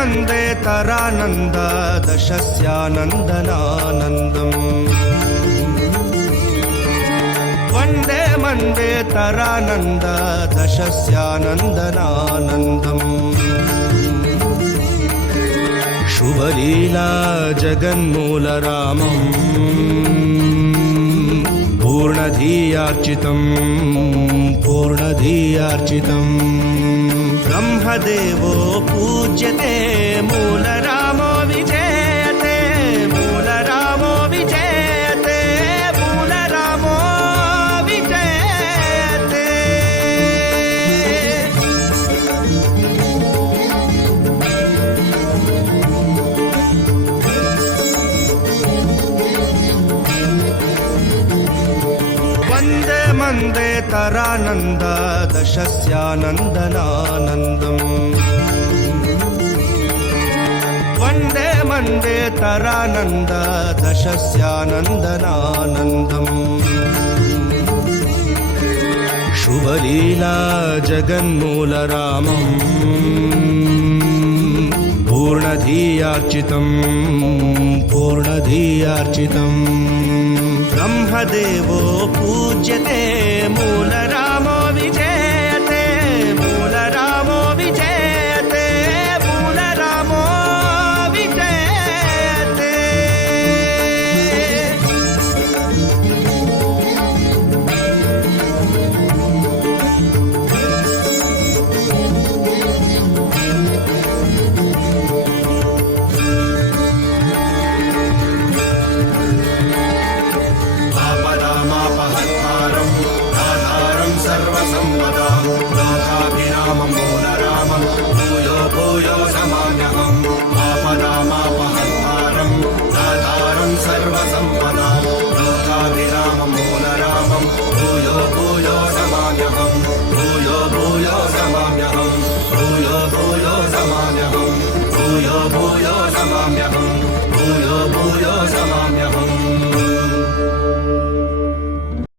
ಮಂದೇ ತರಾನಂದ ದಶಸ್ಯಾನಂದನಾನಂದಂ ವಂದೇ ಮಂದೇ ತರಾನಂದ ದಶಸ್ಯಾನಂದನಾನಂದಂ ಶುಭಲೀಲಾ ಜಗನ್ಮೂಲರಾಮಂ पूर्णधियार्चितं पूर्णधियार्चितं ब्रह्मदेवो पूज्यते मूलरामो विजयते मूलरामो विजयते मूलरामो विजयते ವಂದೇ ಮಂದೇ ತರಾನಂದ ದಶಸ್ಯಾನಂದನಾನಂದಂ ವಂದೇ ಮಂದೇ ತರಾನಂದ ದಶಸ್ಯಾನಂದನಾನಂದಂ ಶುಭಲೀಲಾ ಜಗನ್ಮೂಲರಾಮಂ पूर्णधियार्चितं पूर्णधियार्चितं ब्रह्मदेवो पूज्यते मूलरामो विजयते मूलरामो विजयते मूलरामो विजयते सर्वसम्पदां लोकाभिरामं मूलरामं भूयो भूयो नमाम्यहम् आपदामापहर्तारं दातारं सर्वसम्पदां लोकाभिरामं मूलरामं भूयो भूयो नमाम्यहम् भूयो भूयो नमाम्यहम् भूयो भूयो नमाम्यहम् भूयो भूयो नमाम्यहम् भूयो भूयो नमाम्यहम्